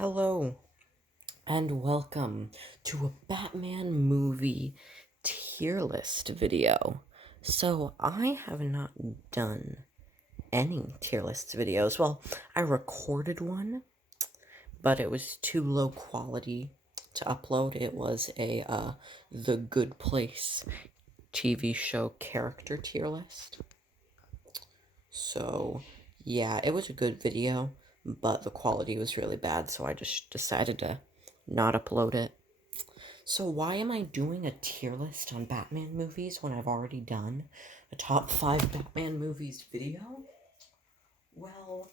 Hello, and welcome to a Batman movie tier list video. So, I have not done any tier list videos. Well, I recorded one, but it was too low quality to upload. It was a The Good Place TV show character tier list. So, yeah, it was a good video, but the quality was really bad, so I just decided to not upload it. So why am I doing a tier list on Batman movies when I've already done a top 5 Batman movies video? Well,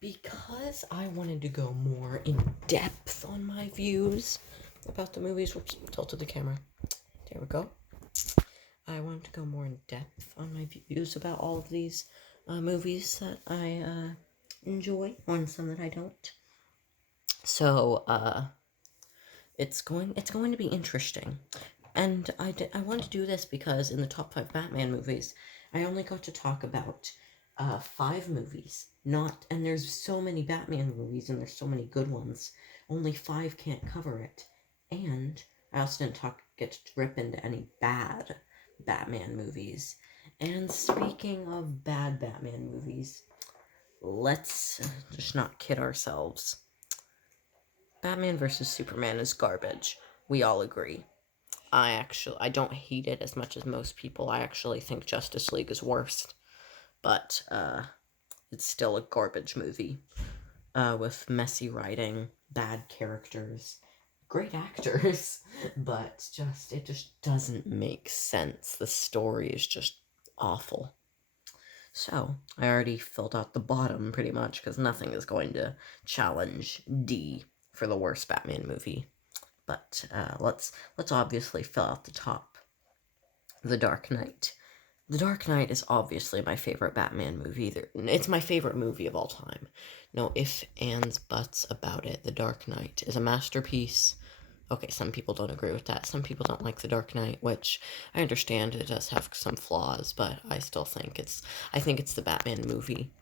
because I wanted to go more in depth on my views about the movies. Whoops, tilted the camera. There we go. I wanted to go more in depth on my views about all of these movies that I enjoy, and some that I don't. So, it's going to be interesting. And I want to do this because in the top 5 Batman movies, I only got to talk about 5 movies. And there's so many Batman movies and there's so many good ones. Only 5 can't cover it. And I also didn't get to rip into any bad Batman movies. And speaking of bad Batman movies, let's just not kid ourselves. Batman vs. Superman is garbage. We all agree. I don't hate it as much as most people. I actually think Justice League is worse. But it's still a garbage movie. With messy writing, bad characters, great actors, but it just doesn't make sense. The story is just awful. So, I already filled out the bottom pretty much because nothing is going to challenge D for the worst Batman movie. But let's obviously fill out the top. The Dark Knight. The Dark Knight is obviously my favorite Batman movie. It's my favorite movie of all time. No ifs, ands, buts about it. The Dark Knight is a masterpiece. Okay, some people don't agree with that. Some people don't like The Dark Knight, which I understand it does have some flaws, but I still think I think it's the Batman movie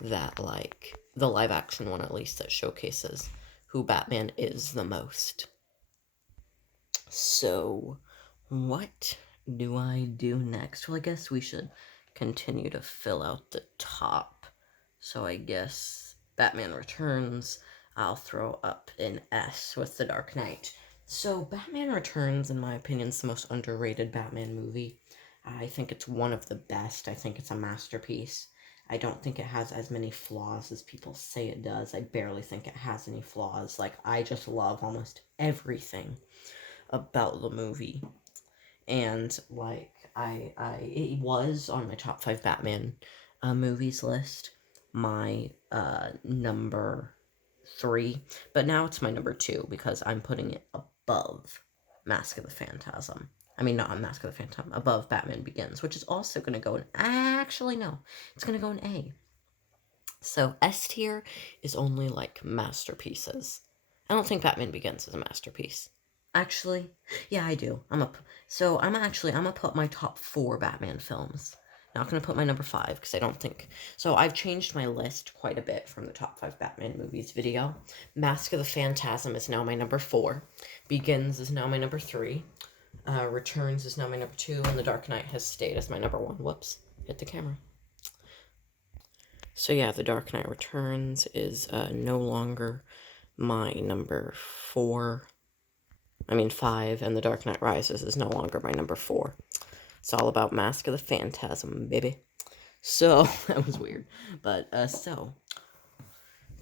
that, like, the live action one at least, that showcases who Batman is the most. So, what do I do next? Well, I guess we should continue to fill out the top. So I guess Batman Returns, I'll throw up an S with The Dark Knight. So Batman Returns, in my opinion, is the most underrated Batman movie. I think it's one of the best. I think it's a masterpiece. I don't think it has as many flaws as people say it does. I barely think it has any flaws. Like, I just love almost everything about the movie. And, like, it was on my top 5 Batman movies list, my number 3, but now it's my number 2 because I'm putting it above Mask of the Phantasm. I mean, not on Mask of the Phantasm, above Batman Begins, which is also going to go in, actually, no, it's going to go in A. So S tier is only, like, masterpieces. I don't think Batman Begins is a masterpiece. Actually, yeah, I do. I'm gonna put my top 4 Batman films. Not gonna put my number 5 because I don't think so. I've changed my list quite a bit from the top 5 Batman movies video. Mask of the Phantasm is now my number 4. Begins is now my number 3. Returns is now my number 2, and The Dark Knight has stayed as my number 1. Whoops, hit the camera. So yeah, The Dark Knight Returns is no longer my number 4. 5, and The Dark Knight Rises is no longer my number 4. It's all about Mask of the Phantasm, baby. So, that was weird. But,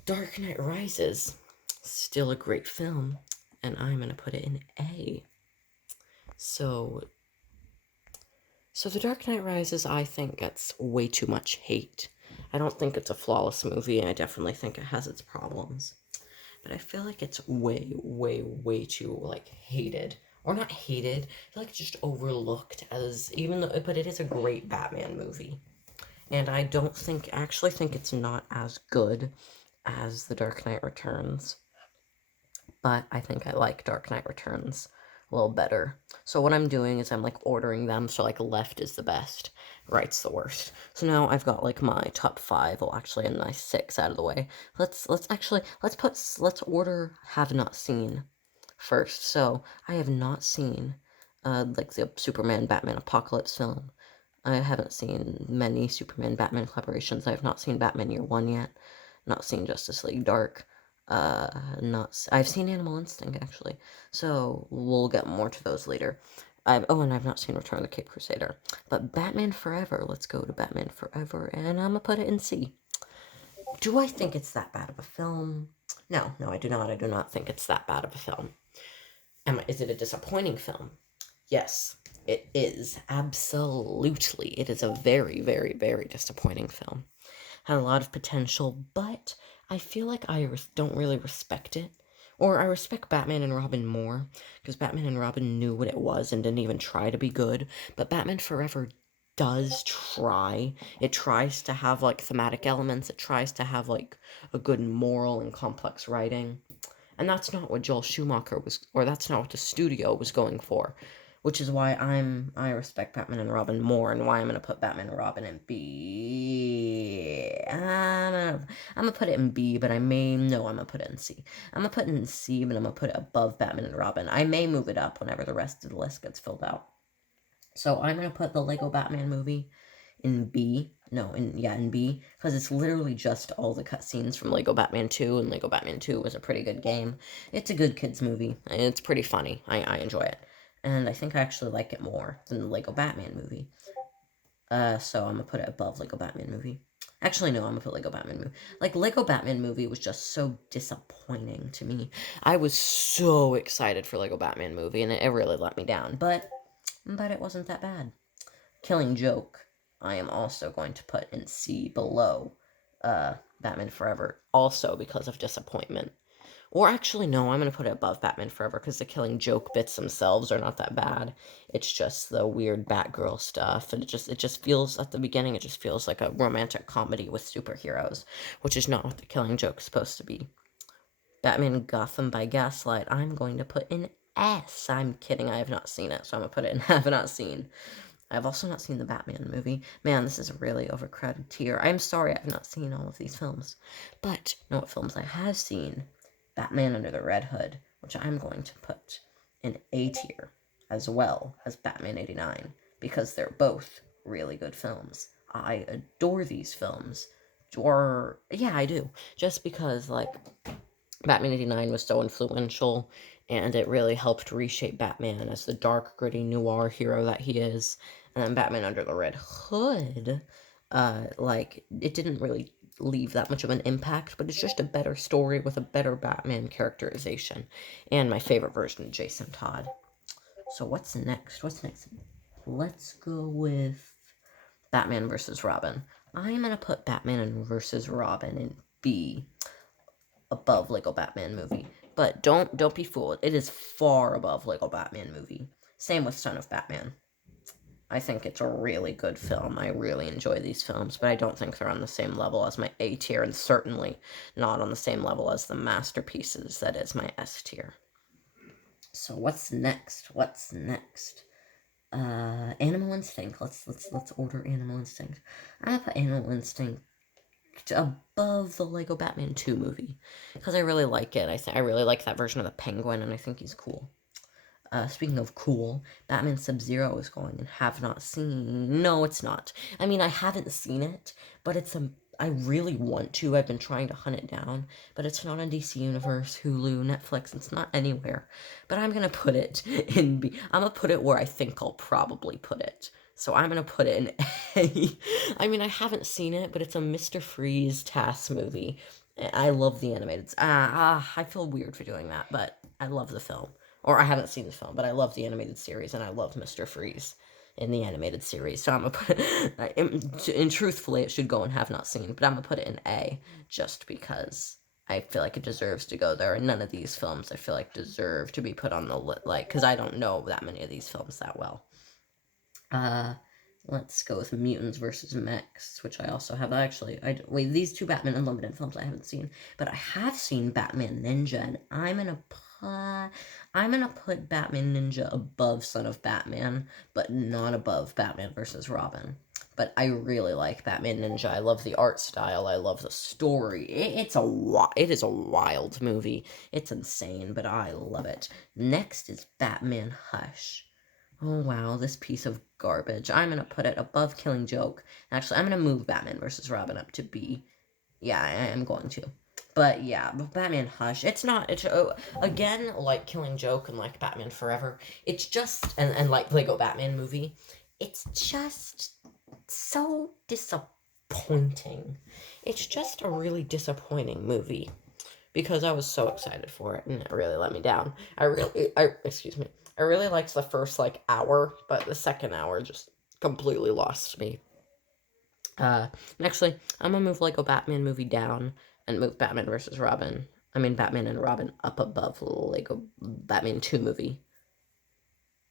Dark Knight Rises, still a great film, and I'm gonna put it in A. So The Dark Knight Rises, I think, gets way too much hate. I don't think it's a flawless movie, and I definitely think it has its problems. But I feel like it's way, way, way too, like, hated. Or not hated, I feel like it's just overlooked but it is a great Batman movie. And I actually think it's not as good as The Dark Knight Returns. But I think I like Dark Knight Returns a little better. So what I'm doing is I'm like ordering them, so like left is the best, right's the worst. So now I've got like my top 5, well actually a nice 6 out of the way. Let's order have not seen first. So I have not seen like the Superman Batman Apocalypse film. I haven't seen many Superman Batman collaborations. I have not seen Batman Year One yet. Not seen Justice League Dark. I've seen Animal Instinct actually. So we'll get more to those later. And I've not seen Return of the Cape Crusader. But Batman Forever, let's go to Batman Forever, and I'm gonna put it in C. Do I think it's that bad of a film? No, I do not. I do not think it's that bad of a film. Is it a disappointing film? Yes, it is. Absolutely. It is a very, very, very disappointing film. Had a lot of potential, but I feel like I don't really respect it. Or I respect Batman and Robin more, because Batman and Robin knew what it was and didn't even try to be good. But Batman Forever does try. It tries to have, like, thematic elements. It tries to have, like, a good moral and complex writing. And that's not what Joel Schumacher was, or that's not what the studio was going for. Which is why I respect Batman and Robin more, and why I'm gonna put Batman and Robin in B. I'm gonna put it in B, but I'm gonna put it in C. I'm gonna put it in C, but I'm gonna put it above Batman and Robin. I may move it up whenever the rest of the list gets filled out. So I'm gonna put the Lego Batman movie in B. No, in B, because it's literally just all the cutscenes from Lego Batman 2, and Lego Batman 2 was a pretty good game. It's a good kids movie, and it's pretty funny. I enjoy it. And I think I actually like it more than the Lego Batman movie. So I'm gonna put it above Lego Batman movie. Actually, no, I'm gonna put Lego Batman movie. Like, Lego Batman movie was just so disappointing to me. I was so excited for Lego Batman movie, and it really let me down. But it wasn't that bad. Killing Joke, I am also going to put in C below Batman Forever, also because of disappointment. Or actually, no, I'm going to put it above Batman Forever because the Killing Joke bits themselves are not that bad. It's just the weird Batgirl stuff, and it just feels, at the beginning, it just feels like a romantic comedy with superheroes, which is not what the Killing Joke is supposed to be. Batman Gotham by Gaslight, I'm going to put in S. I'm kidding, I have not seen it, so I'm going to put it in have not seen. I've also not seen the Batman movie. Man, this is a really overcrowded tier. I'm sorry I've not seen all of these films. But, you know what films I have seen? Batman Under the Red Hood, which I'm going to put in A tier, as well as Batman 89, because they're both really good films. I adore these films. Yeah, I do. Just because, like, Batman 89 was so influential, and it really helped reshape Batman as the dark, gritty, noir hero that he is. And then Batman Under the Red Hood, it didn't really leave that much of an impact, but it's just a better story with a better Batman characterization. And my favorite version of Jason Todd. So what's next? Let's go with Batman vs. Robin. I'm gonna put Batman vs. Robin in B, above Lego Batman movie. But don't be fooled. It is far above Lego Batman movie. Same with Son of Batman. I think it's a really good film. I really enjoy these films, but I don't think they're on the same level as my A tier, and certainly not on the same level as the masterpieces that is my S tier. So what's next? Animal Instinct. Let's order Animal Instinct. I'm gonna put Animal Instinct above the Lego Batman 2 movie, because I really like it. I really like that version of the Penguin, and I think he's cool. Speaking of cool, Batman Sub-Zero is going and have not seen. No, it's not. I mean, I haven't seen it, but I really want to. I've been trying to hunt it down, but it's not on DC Universe, Hulu, Netflix. It's not anywhere. But I'm gonna put it in B. I'm gonna put it where I think I'll probably put it. So I'm gonna put it in A. I mean, I haven't seen it, but it's a Mr. Freeze TAS movie. I love the animated. I feel weird for doing that, but I love the film. Or I haven't seen the film, but I love the animated series, and I love Mr. Freeze in the animated series. So I'm gonna put it, and truthfully, it should go and have not seen, but I'm gonna put it in A, just because I feel like it deserves to go there. And none of these films I feel like deserve to be put on the because I don't know that many of these films that well. Let's go with Mutants vs. Mechs, which I also have. These two Batman Unlimited films I haven't seen, but I have seen Batman Ninja, and I'm gonna I'm gonna put Batman Ninja above Son of Batman, but not above Batman vs. Robin. But I really like Batman Ninja. I love the art style. I love the story. It is a wild movie. It's insane, but I love it. Next is Batman Hush. Oh wow, this piece of garbage. I'm gonna put it above Killing Joke. Actually, I'm gonna move Batman vs. Robin up to B. Yeah, I am going to. But yeah, Batman Hush. Again, like Killing Joke and like Batman Forever. It's just and like Lego Batman movie. It's just so disappointing. It's just a really disappointing movie because I was so excited for it and it really let me down. Excuse me. I really liked the first like hour, but the second hour just completely lost me. And actually, I'm gonna move Lego Batman movie down and move Batman vs. Robin. I mean, Batman and Robin up above Lego Batman 2 movie.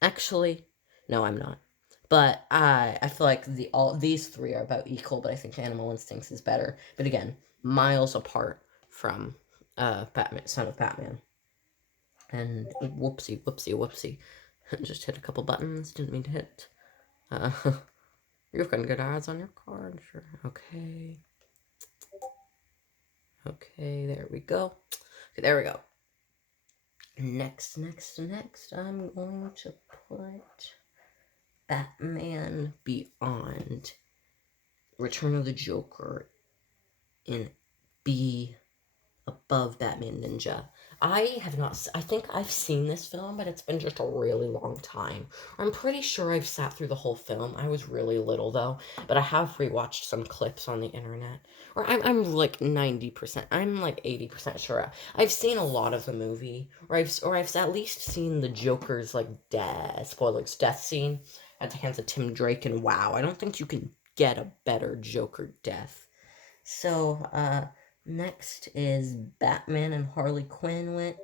Actually, no, I'm not. But I feel like all these three are about equal, but I think Animal Instincts is better. But again, miles apart from Batman, Son of Batman. And whoopsie, whoopsie, whoopsie. Just hit a couple buttons, didn't mean to hit. You can get ads on your card, sure. Okay. Okay, there we go. Okay, there we go. Next, I'm going to put Batman Beyond Return of the Joker in B above Batman Ninja. I think I've seen this film, but it's been just a really long time. I'm pretty sure I've sat through the whole film. I was really little though, but I have rewatched some clips on the internet. Or I'm like 90%, I'm like 80% sure. I've seen a lot of the movie, or I've at least seen the Joker's like death scene at the hands of Tim Drake, and wow, I don't think you can get a better Joker death. So, next is Batman and Harley Quinn, which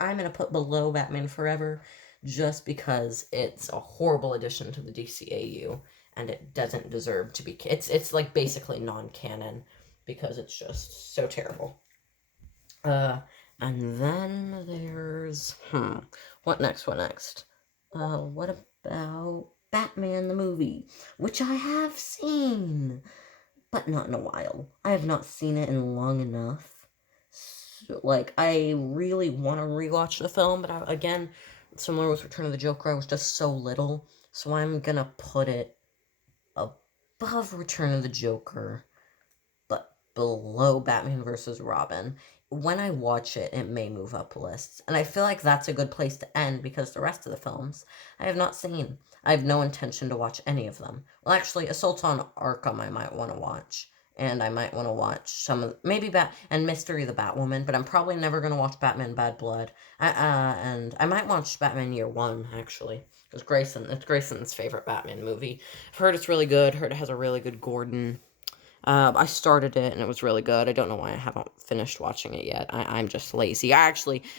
I'm going to put below Batman Forever just because it's a horrible addition to the DCAU and it doesn't deserve to be. It's like basically non-canon because it's just so terrible. And then there's what next? What next? What about Batman the movie, which I have seen, but not in a while. I have not seen it in long enough. So, like, I really want to rewatch the film, but again, similar with Return of the Joker, I was just so little, so I'm gonna put it above Return of the Joker, but below Batman vs. Robin. When I watch it, it may move up lists, and I feel like that's a good place to end because the rest of the films I have not seen. I have no intention to watch any of them. Well, actually, Assault on Arkham I might want to watch, and I might want to watch some of maybe and Mystery of the Batwoman, but I'm probably never gonna watch Batman Bad Blood. And I might watch Batman Year One actually, because it's Grayson's favorite Batman movie. I've heard it's really good. Heard it has a really good Gordon. I started it and it was really good. I don't know why I haven't finished watching it yet. I'm just lazy.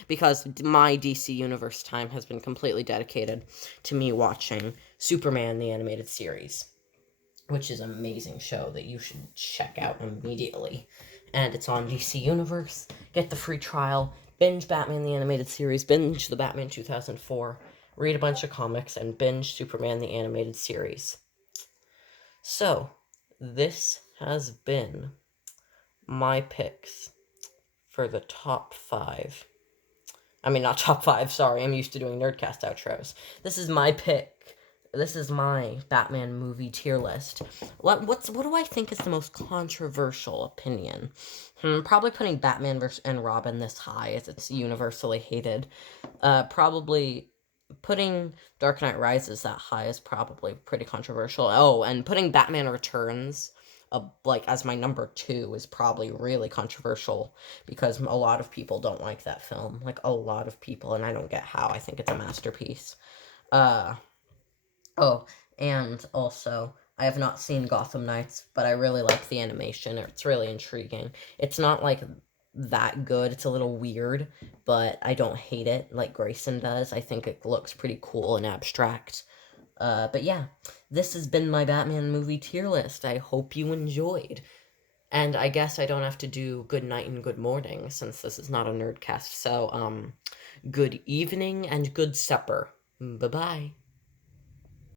Because my DC Universe time has been completely dedicated to me watching Superman the Animated Series, which is an amazing show that you should check out immediately. And it's on DC Universe. Get the free trial. Binge Batman the Animated Series. Binge the Batman 2004. Read a bunch of comics and binge Superman the Animated Series. So, this has been my picks for the top 5. I mean, not top 5, sorry. I'm used to doing Nerdcast outros. This is my pick. This is my Batman movie tier list. What do I think is the most controversial opinion? Probably putting Batman and Robin this high, as it's universally hated. Probably putting Dark Knight Rises that high is probably pretty controversial. Oh, and putting Batman Returns as my number 2 is probably really controversial because a lot of people don't like that film. Like, a lot of people, and I don't get how. I think it's a masterpiece. Oh, and also, I have not seen Gotham Knights, but I really like the animation. It's really intriguing. It's not, like, that good. It's a little weird, but I don't hate it like Grayson does. I think it looks pretty cool and abstract. But yeah, this has been my Batman movie tier list. I hope you enjoyed. And I guess I don't have to do good night and good morning since this is not a nerdcast. So, good evening and good supper. Bye bye.